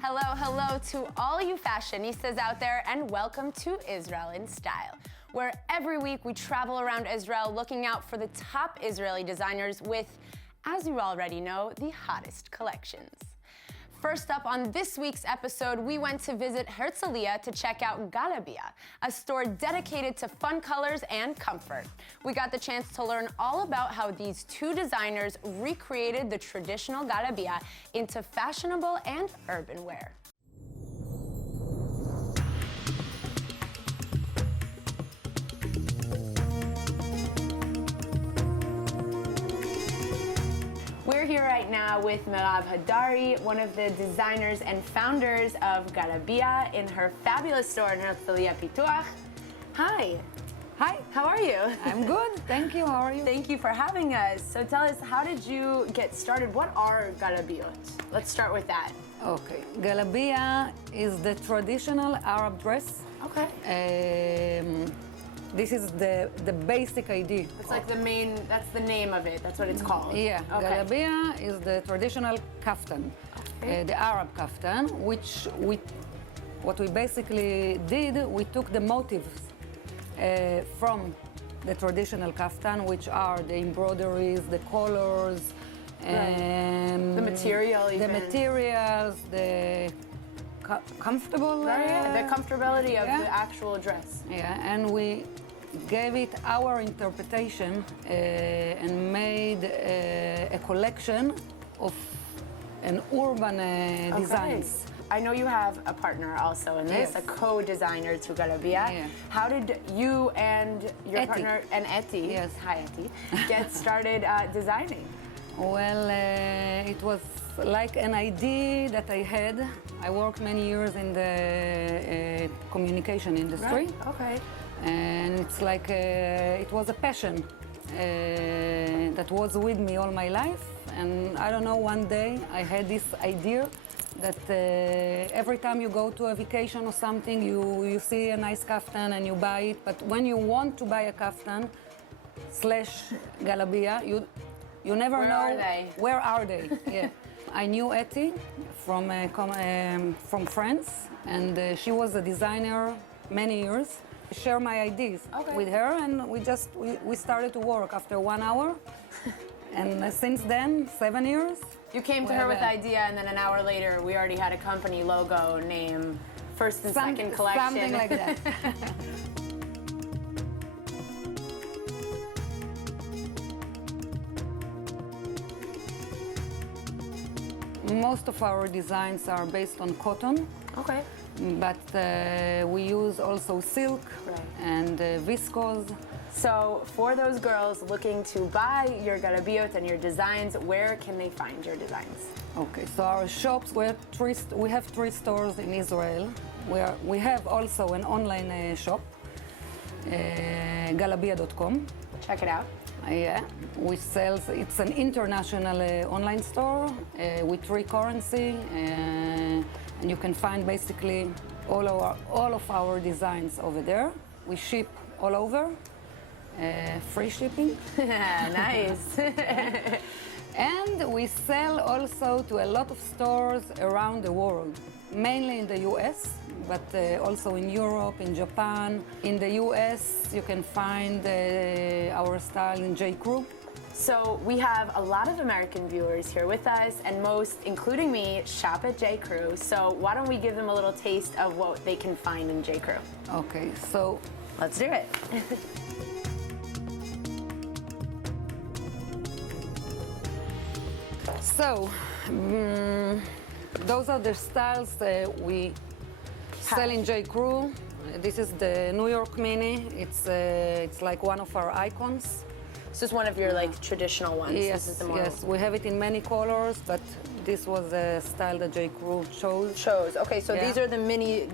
Hello, hello to all you fashionistas out there, and welcome to Israel in Style, where every week we travel around Israel looking out for the top Israeli designers with, as you already know, the hottest collections. First up on this week's episode, we went to visit Herzliya to check out Galabiya, a store dedicated to fun colors and comfort. We got the chance to learn all about how these two designers recreated the traditional Galabiya into fashionable and urban wear. We're here right now with Merav Hadari, one of the designers and founders of Galabiya, in her fabulous store in Herzliya Pituach. Hi. Hi. How are you? I'm good, thank you. How are you? Thank you for having us. So tell us, how did you get started? What are Galabiyot? Let's start with that. Okay. Galabiya is the traditional Arab dress. Okay. This is the basic idea. It's like that's the name of it. That's what it's called. Yeah. Okay. Galabiya is the traditional kaftan, Okay. the Arab kaftan, what we basically did, we took the motifs from the traditional kaftan, which are the embroideries, the colors, The material even. the materials, the comfortable. The comfortability of yeah. the actual dress. Yeah, and we gave it our interpretation and made a collection of an urban designs. I know you have a partner also in this, Yes. a co-designer to Galabiya. Yeah. How did you and your Eti. partner, and Eti, Yes. hi Eti, get started designing? Well, it was like an idea that I had. I worked many years in the communication industry. Right. Okay. And it's like it was a passion that was with me all my life. And I don't know, one day I had this idea that every time you go to a vacation or something, you see a nice kaftan and you buy it. But when you want to buy a kaftan / Galabiya, you never Where know are they? where are they. Yeah. I knew Eti from France, and she was a designer many years. I share my ideas Okay. with her, and we started to work after 1 hour. And since then, 7 years. You came to her with the Well, idea, and then an hour later, we already had a company logo, name, first and second collection. Something like that. Most of our designs are based on cotton, Okay. but we use also silk Right. and viscose. So for those girls looking to buy your Galabiyot and your designs, where can they find your designs? Okay, so our shops, we have 3 stores in Israel. We have also an online shop, galabiya.com. Check it out. Yeah, we sell, it's an international online store with 3 currency, and you can find basically all of our designs over there. We ship all over, free shipping. Nice. And we sell also to a lot of stores around the world, mainly in the US, but also in Europe, in Japan. In the US, you can find our style in J. Crew. So we have a lot of American viewers here with us, and most, including me, shop at J. Crew. So why don't we give them a little taste of what they can find in J. Crew? Okay, so Let's do it. those are the styles we sell in J. Crew. This is the New York Mini. It's like one of our icons. This is one of your like traditional ones. This Yes, is the more yes, we have it in many colors, but this was a style that J. Crew chose. Okay, so Yeah.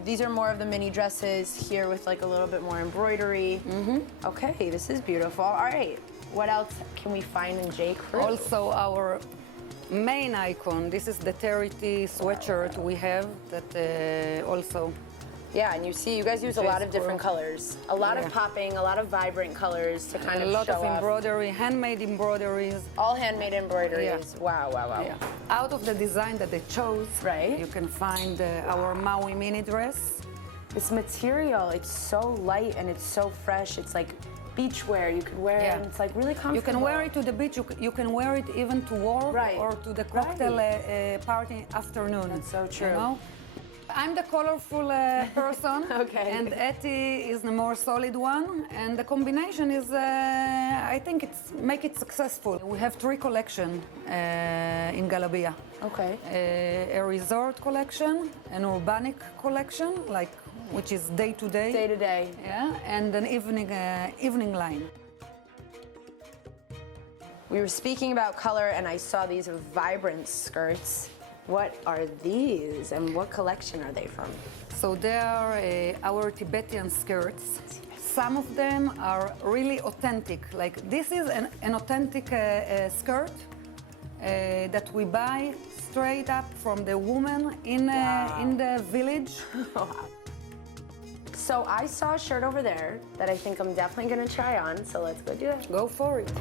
these are more of the mini dresses here with like a little bit more embroidery. Mm-hmm. Okay, this is beautiful. All right, what else can we find in J. Crew? Also, our main icon, this is the Terity sweatshirt we have that also Yeah, and you see, you guys use a lot of different colors. A lot of popping, a lot of vibrant colors to kind of show A lot of off. embroidery, handmade embroideries. All handmade embroideries. Yeah. Wow, wow, wow. Yeah. Out of the design that they chose, Right. you can find our Maui mini dress. This material, it's so light and it's so fresh. It's like beachwear. You could wear it and it's like really comfortable. You can wear it to the beach, you can wear it even to work Right. or to the cocktail party afternoon. That's so true. You know? I'm the colorful person, Okay. and Etty is the more solid one, and the combination is, I think it's make it successful. We have 3 collections in Galabia. Okay. A resort collection, an urbanic collection, like which is day to day. Day to day. Yeah, and an evening line. We were speaking about color and I saw these vibrant skirts. What are these and what collection are they from? So they are our Tibetan skirts. Some of them are really authentic. Like this is an authentic skirt that we buy straight up from the woman in the village. So I saw a shirt over there that I think I'm definitely gonna try on, so let's go do it. Go for it.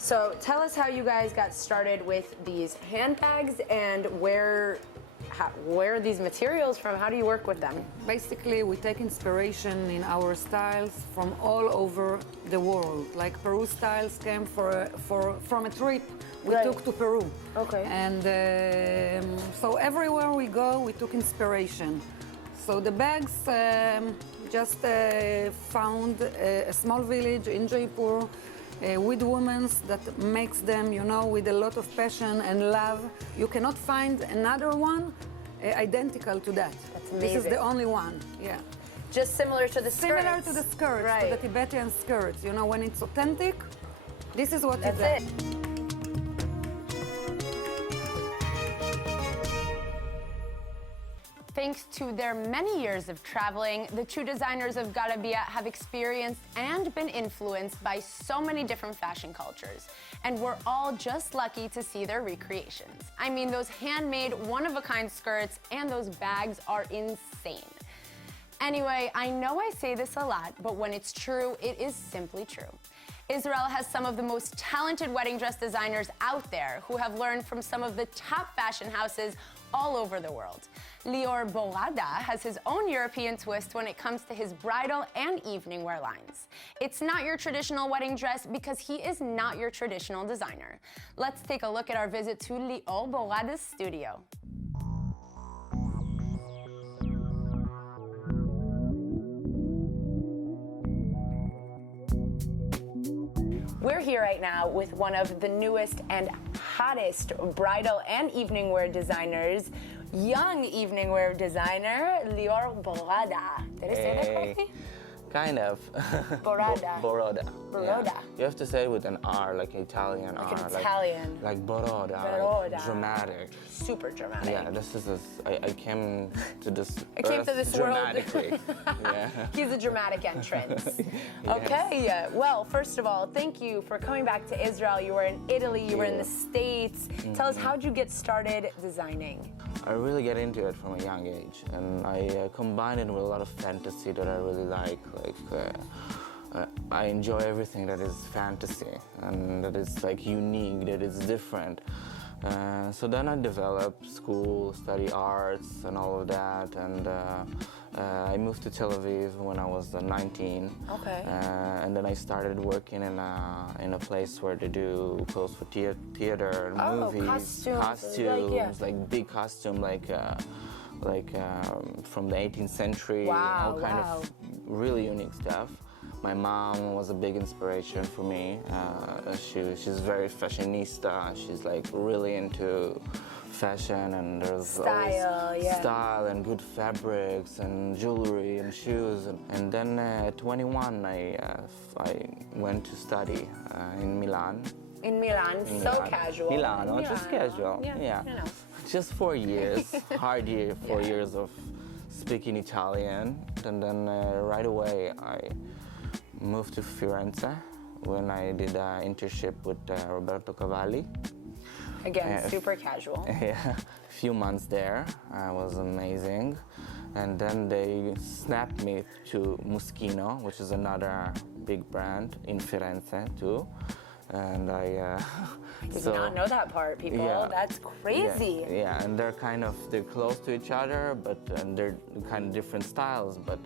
So tell us how you guys got started with these handbags and where are these materials from? How do you work with them? Basically, we take inspiration in our styles from all over the world. Like Peru styles came from a trip we Right. took to Peru. Okay. And so everywhere we go, we took inspiration. So the bags just found a small village in Jaipur with women that makes them, you know, with a lot of passion and love. You cannot find another one identical to that. That's This is amazing. the only one, yeah. Just similar to the skirts. Similar to the skirts, Right. to the Tibetan skirts. You know, when it's authentic, this is what That's it is. it. Thanks to their many years of traveling, the 2 designers of Galabia have experienced and been influenced by so many different fashion cultures. And we're all just lucky to see their recreations. I mean, those handmade, one-of-a-kind skirts and those bags are insane. Anyway, I know I say this a lot, but when it's true, it is simply true. Israel has some of the most talented wedding dress designers out there who have learned from some of the top fashion houses all over the world. Lior Borada has his own European twist when it comes to his bridal and evening wear lines. It's not your traditional wedding dress because he is not your traditional designer. Let's take a look at our visit to Lior Borada's studio. We're here right now with one of the newest and hottest bridal and evening wear designers, young evening wear designer, Lior Borada. Did I say that correctly? Kind of. Borada. Boroda. Boroda. Yeah. You have to say it with an R, like an Italian Like R. an Italian. Like Boroda. Boroda. Like dramatic. Super dramatic. Yeah, this is I came to this I came to this world. dramatically. Yeah. He's a dramatic entrance. Okay, well, first of all, thank you for coming back to Israel. You were in Italy, you were in the States. Tell us, how'd you get started designing? I really get into it from a young age, and I combine it with a lot of fantasy that I really like. I enjoy everything that is fantasy and that is like unique, that is different. So then I developed school, study arts and all of that, and I moved to Tel Aviv when I was 19. Okay. And then I started working in a place where they do clothes for theater and Oh, movies, costumes, like big costume, like from the 18th century, Wow, all kind wow. of really unique stuff. My mom was a big inspiration for me. She's very fashionista. She's like really into fashion, and there's Style, always yeah. style and good fabrics and jewelry and shoes. And then at 21, I went to study in Milan. In Milan, so Milan. casual. Milano, just casual. Yeah. You know. Just 4 years, hard year, 4 years of speaking Italian, and then right away I moved to Firenze when I did an internship with Roberto Cavalli. Again, super casual. Yeah, a few months there. It was amazing. And then they snapped me to Moschino, which is another big brand in Firenze too. And I Did not know that part, people. Yeah. That's crazy. Yeah, and they're close to each other, but they're kind of different styles. But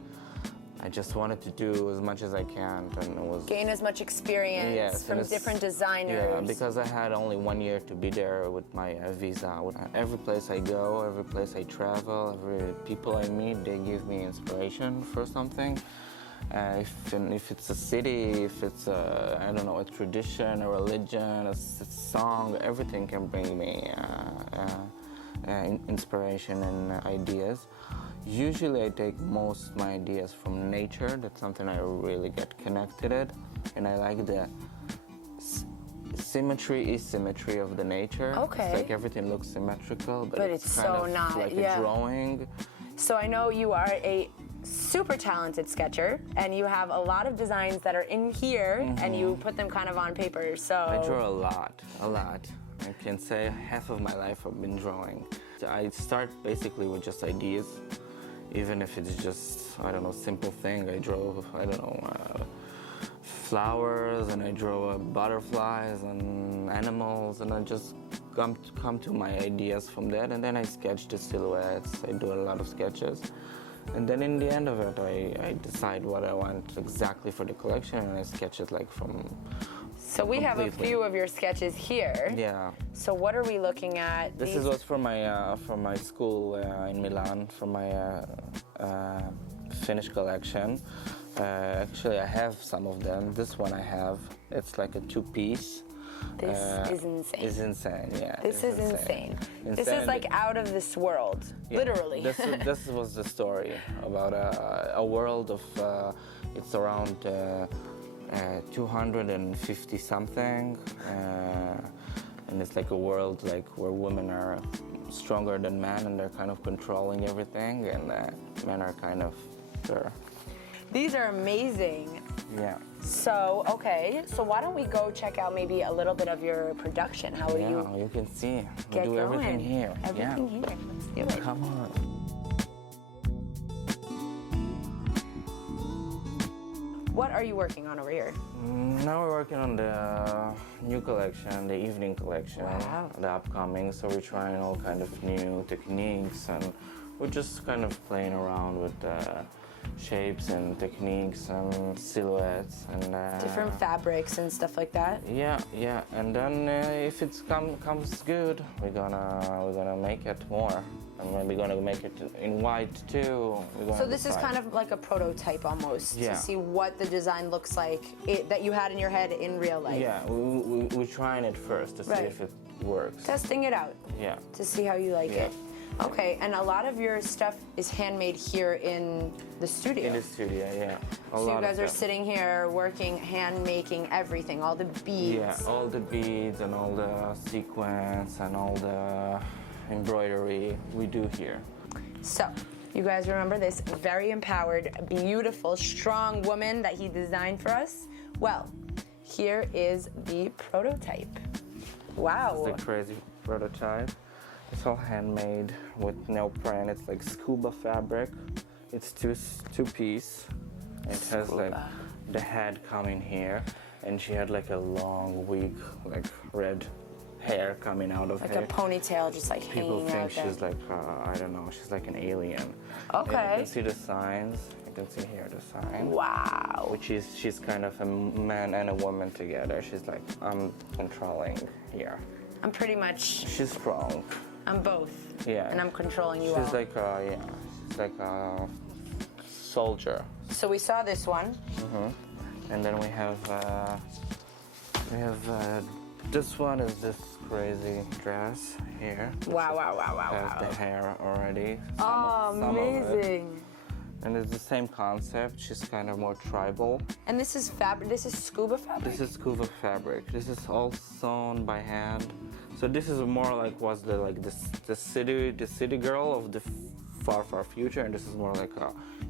I just wanted to do as much as I can, and it was Gain as much experience Yes, from and it's- different designers. Yeah, because I had only 1 year to be there with my visa. Every place I go, every place I travel, every people I meet, they give me inspiration for something. If it's a city, if it's I don't know, a tradition, a religion, a song, everything can bring me inspiration and ideas. Usually I take most of my ideas from nature. That's something I really get connected with. And I like the asymmetry of the nature. Okay. It's like everything looks symmetrical, But it's it's kind so of not, like yeah. a drawing. So I know you are a super talented sketcher, and you have a lot of designs that are in here, and you put them kind of on paper. So I draw a lot. I can say half of my life I've been drawing. I start basically with just ideas, even if it's just, I don't know, simple thing. I draw, I don't know, flowers, and I draw butterflies and animals, and I just come to my ideas from that, and then I sketch the silhouettes. I do a lot of sketches. And then in the end of it, I decide what I want exactly for the collection, and I sketch it like from. So we have a completely. few of your sketches here. Yeah. So what are we looking at? This is what's from my school in Milan, from my Finnish collection. Actually, I have some of them. This one I have. It's like a two-piece. This is insane. It's insane, yeah. This it's is insane. This is Insane. like out of this world, Yeah, literally. This was the story about a world of, it's around 250 something, and it's like a world like where women are stronger than men, and they're kind of controlling everything, and men are kind of there. These are amazing. Yeah. So, okay, so why don't we go check out maybe a little bit of your production? How will Yeah, you you can see. We get do going? everything here. Everything here. Let's do it. Come on. What are you working on over here? Now we're working on the new collection, the evening collection, Wow. the upcoming. So we're trying all kind of new techniques, and we're just kind of playing around with shapes and techniques and silhouettes and Different fabrics and stuff like that. Yeah. And then if it comes good, we're gonna make it more. And we're gonna make it in white too. So this is kind of like a prototype almost Yeah. to see what the design looks like that you had in your head in real life. Yeah, we're trying it first to see Right. if it works. Testing it out Yeah. to see how you like Yeah. it. Okay, and a lot of your stuff is handmade here in the studio. In the studio, yeah. So you guys are sitting here working, hand making everything, all the beads. Yeah, all the beads and all the sequins and all the embroidery we do here. So, you guys remember this very empowered, beautiful, strong woman that he designed for us? Well, here is the prototype. Wow. It's a crazy prototype. It's all handmade with neoprene. It's like scuba fabric. It's two-piece. It has like the head coming here, and she had like a long wig, like red hair coming out of Like her. a ponytail just like People hanging think out there. she's like, I don't know, she's like an alien. Okay. And you can see the signs. You can see here the sign. Wow. Which is, she's kind of a man and a woman together. She's like, I'm controlling here. I'm pretty much, She's strong. I'm both. Yeah. And I'm controlling you She's all. like, she's like a soldier. So we saw this one. And then we have this one is this crazy dress here. Wow, wow, wow, wow, Has wow. the hair already. Oh, Some of it. amazing. And it's the same concept. She's kind of more tribal. And this is fabric, this is scuba fabric? This is scuba fabric. This is all sewn by hand. So this is more like was the city girl of the far, far future, and this is more like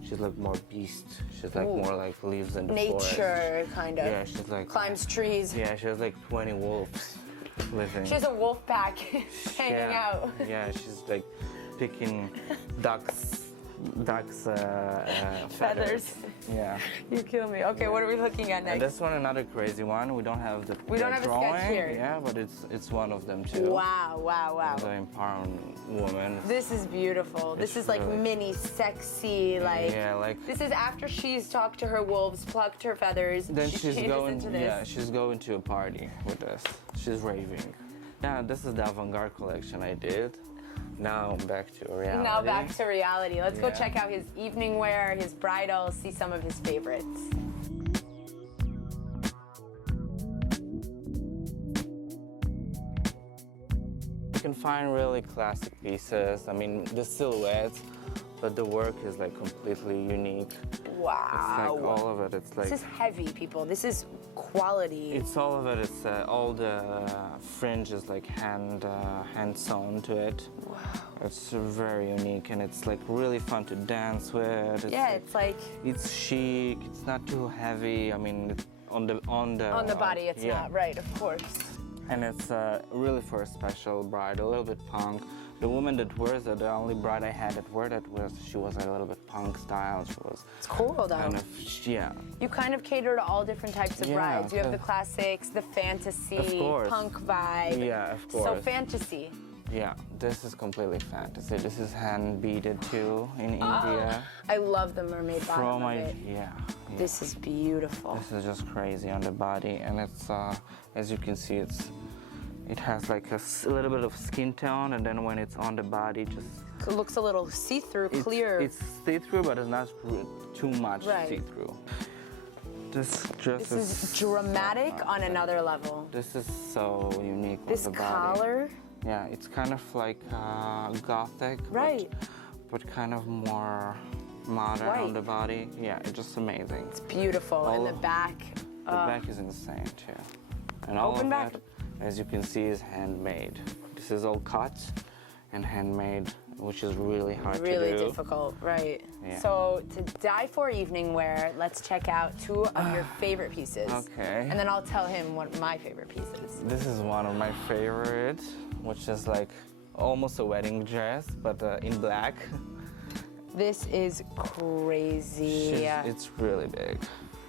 she's like more beast. She's like more like lives in the forest. Nature, kind of. Yeah, she's like Climbs trees. Yeah, she has like 20 wolves living. She has a wolf pack hanging out. Yeah, she's like picking ducks feathers. Yeah. You kill me. Okay, what are we looking at next? And this one, another crazy one. We don't have the We don't have a drawing. sketch here. Yeah, but it's one of them too. Wow, wow, wow. The empowering woman. This is beautiful. This It's is like really- mini sexy, like. Yeah, like. This is after she's talked to her wolves, plucked her feathers. Then she she's changes going. into this. Yeah, she's going to a party with this. She's raving. Yeah, this is the avant-garde collection I did. Now back to reality. Now back to reality. Let's go Yeah. check out his evening wear, his bridal, see some of his favorites. You can find really classic pieces. I mean, the silhouette, but the work is like completely unique. Wow. It's like all of it. It's like This is heavy, people. This is quality. it's all of it. It's all the fringe is like hand sewn to it. Wow. It's very unique and it's like really fun to dance with. Yeah, it's like it's chic. It's not too heavy. I mean, on the on the body, it's yeah. not right, of course. And it's really for a special bride, a little bit punk. The woman that wears it, the only bride I had that wore that she was a little bit punk style. She was It's cool though. kind of, yeah. You kind of cater to all different types of Yeah, brides. You have the of- classics, the fantasy, Of course. punk vibe. Yeah, of So course. fantasy. Yeah, this is completely fantasy. This is hand beaded too in India. I love the mermaid bottom From of my, it. yeah. This is beautiful. This is just crazy on the body, and it's as you can see, it has like a little bit of skin tone, and then when it's on the body, just It looks a little see-through, clear. It's see-through, but it's not too much Right. see-through. This dress This is dramatic on another level. This is so unique. This with the body. collar, Yeah, it's kind of like gothic. Right. But kind of more modern White. on the body. Yeah, it's just amazing. it's beautiful. And the All- back, The back is insane too. And all Open of back. that, as you can see, is handmade. This is all cut and handmade, which is really hard really to do. difficult, right? Yeah. So to die for evening wear, let's check out two of your favorite pieces. Okay. And then I'll tell him what my favorite piece is. This is one of my favorites, which is like almost a wedding dress, but in black. This is crazy. It's really big.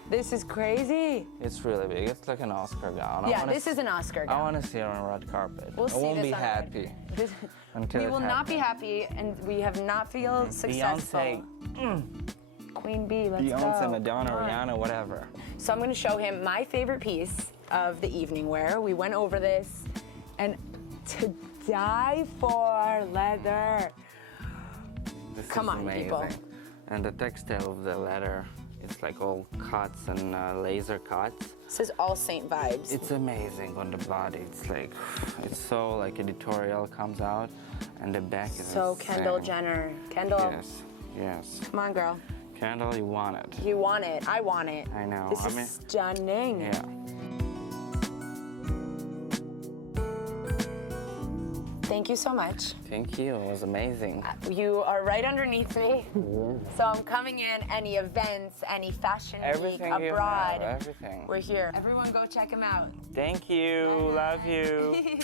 This is crazy. It's really big. It's like an Oscar gown. Yeah, this is an Oscar I gown. want to see it on a red carpet. We'll I see won't this be on red. happy This- until we it will not be happens. happy, and we have not feel successful. Beyonce, Queen Bee, let's Beyonce, go. Madonna, Come on. Rihanna, whatever. So I'm going to show him my favorite piece of the evening wear. We went over this, and to die for leather. This Come is on, amazing. people. And the textile of the leather, it's like all cuts and laser cuts. This is all Saint vibes. It's amazing on the body. It's like, it's so like editorial comes out, and the back is So insane. Kendall Jenner. Kendall, Yes, yes. come on, girl. Kendall, you want it. You want it. I want it. I know. This I is mean- stunning. Yeah. Thank you so much. Thank you. It was amazing. You are right underneath me. So I'm coming in. Any events, any fashion Everything week you abroad. have, everything. We're here. Everyone go check him out. Thank you. Love you.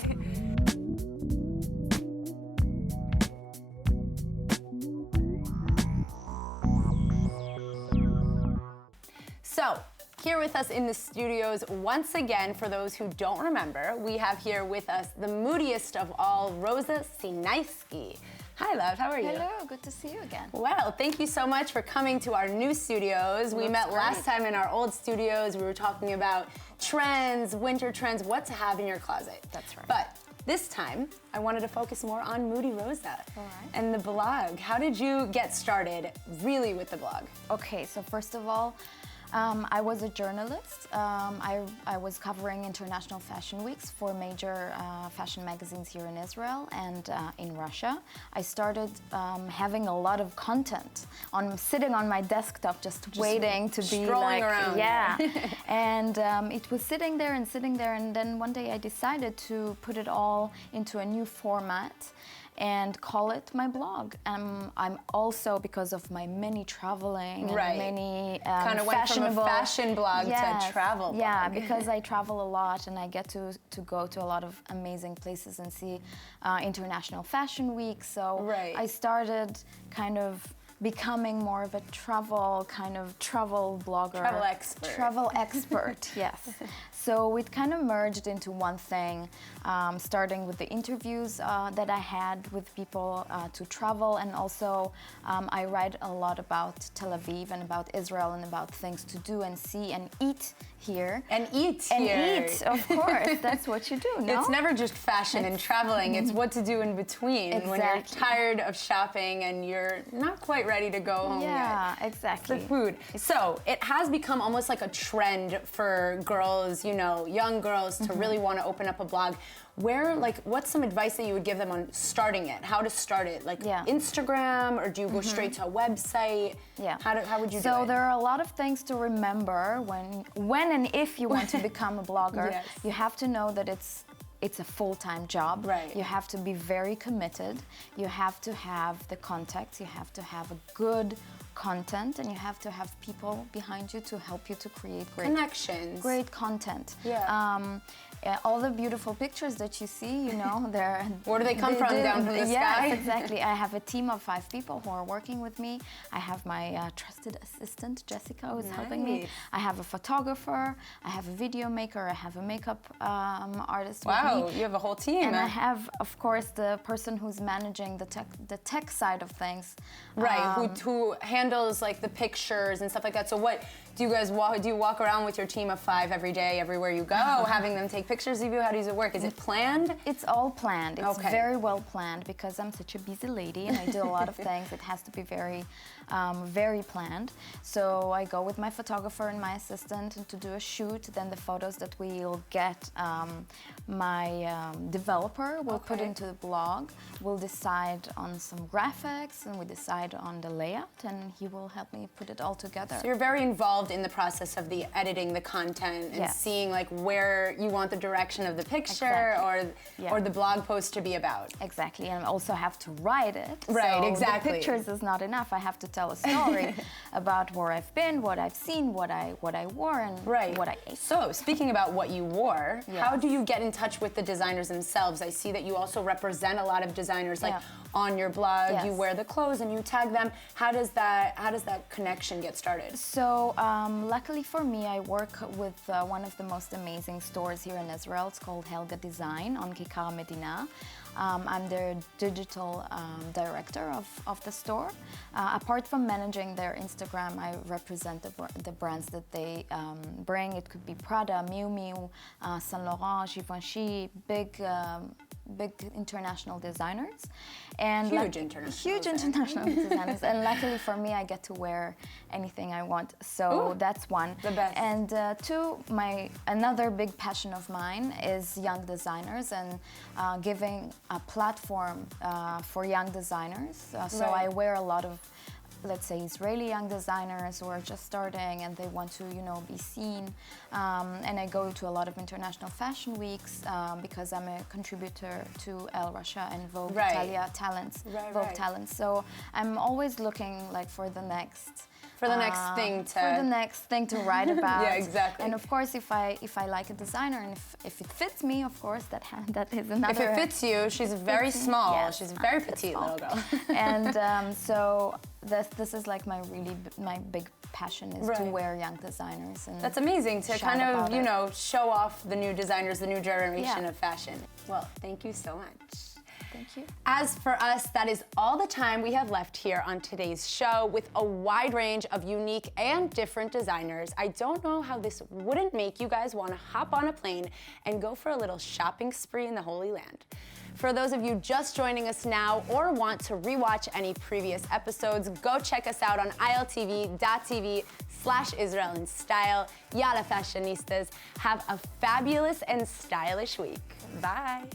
So, here with us in the studios once again, for those who don't remember, we have here with us the moodiest of all, Rosa Sinaisky. Hi, love. How are you? Hello, good to see you again. Well, thank you so much for coming to our new studios. We Looks met last great. time in our old studios. We were talking about trends, winter trends, what to have in your closet. That's right. But this time, I wanted to focus more on Moody Rosa All right. and the blog. How did you get started really with the blog? Okay, so first of all, I was a journalist. I was covering international fashion weeks for major fashion magazines here in Israel and in Russia. I started having a lot of content sitting on my desktop, just waiting to be strolling like, around. yeah. And it was sitting there, and then one day I decided to put it all into a new format. and call it my blog. I'm also, because of my many traveling and Right. many Kind of went from a fashionable fashion blog to travel blog. Yeah, because I travel a lot and I get to go to a lot of amazing places and see international fashion weeks. So Right. I started kind of becoming more of a travel blogger. Travel expert. Travel expert, yes. So it kind of merged into one thing, starting with the interviews that I had with people to travel, and also I write a lot about Tel Aviv and about Israel and about things to do and see and eat here. And eat And here. eat, of course. That's what you do, no? It's never just fashion and traveling, it's what to do in between when you're Exactly. tired of shopping and you're not quite ready to go home yet. Yeah, exactly. The food. So it has become almost like a trend for girls, you know, young girls to Mm-hmm. really want to open up a blog. What's some advice that you would give them on starting it? How to start it? Like Yeah. Instagram, or do you go straight to a website? Yeah. How would you do So it? there are a lot of things to remember when and if you want to become a blogger. Yes. You have to know that it's a full-time job. Right. You have to be very committed. You have to have the contacts. You have to have a good content, and you have to have people behind you to help you to create Connections. great content. Yeah. All the beautiful pictures that you see, you know, they're... Where do they come from? Down from the sky? Yes, exactly. I have a team of 5 people who are working with me. I have my trusted assistant, Jessica, who is helping me. Nice. I have a photographer. I have a video maker. I have a makeup artist with Wow, me. you have a whole team. And I have, of course, the person who's managing the tech side of things. Right, who handles like the pictures and stuff like that. So what do you guys walk? Do you walk around with your team of 5 every day, everywhere you go, having them take pictures of you? How does it work? Is it planned? It's all planned. It's Okay. very well planned because I'm such a busy lady and I do a lot of things. It has to be very, very planned. So I go with my photographer and my assistant to do a shoot. Then the photos that we'll get, my developer will put Okay. into the blog. We'll decide on some graphics and we decide on the layout, and he will help me put it all together. So you're very involved in the process of the editing the content and Yes. seeing like where you want the direction of the picture Yeah. or the blog post to be about. Exactly, and I also have to write it. Right, so exactly. The pictures is not enough. I have to tell a story about where I've been, what I've seen, what I wore, and Right. what I ate. So, speaking about what you wore, Yes. how do you get in touch with the designers themselves? I see that you also represent a lot of designers, like Yeah. on your blog. You Yes. wear the clothes and you tag them. How does that connection get started? So, luckily for me, I work with one of the most amazing stores here in Israel. It's called Helga Design on Kikar Medina. I'm their digital director of the store. Apart from managing their Instagram, I represent the brands that they bring. It could be Prada, Miu Miu, Saint Laurent, Givenchy, big international designers. And Huge international Huge designers. international designers. And luckily for me, I get to wear anything I want. So Ooh, that's one. the best. And two, another big passion of mine is young designers and giving a platform for young designers. So Right. I wear a lot of, let's say, Israeli young designers who are just starting and they want to, be seen. And I go to a lot of international fashion weeks because I'm a contributor to Elle Russia and Vogue Right. Italia Talents. Right, Vogue right. Talents. So I'm always looking like for the next. For the next thing to... For the next thing to write about. Yeah, exactly. And of course, if I like a designer and if it fits me, of course, that is another. If it fits you, she's very small. Yes, She's a very it's petite small. little girl. And so this is like my big passion is to Right. wear young designers. And That's amazing to shout kind of, about it. show off the new designers, the new generation Yeah. of fashion. Well, thank you so much. Thank you. As for us, that is all the time we have left here on today's show with a wide range of unique and different designers. I don't know how this wouldn't make you guys want to hop on a plane and go for a little shopping spree in the Holy Land. For those of you just joining us now or want to rewatch any previous episodes, go check us out on iltv.tv/Israel in Style. Yalla fashionistas, have a fabulous and stylish week. Bye.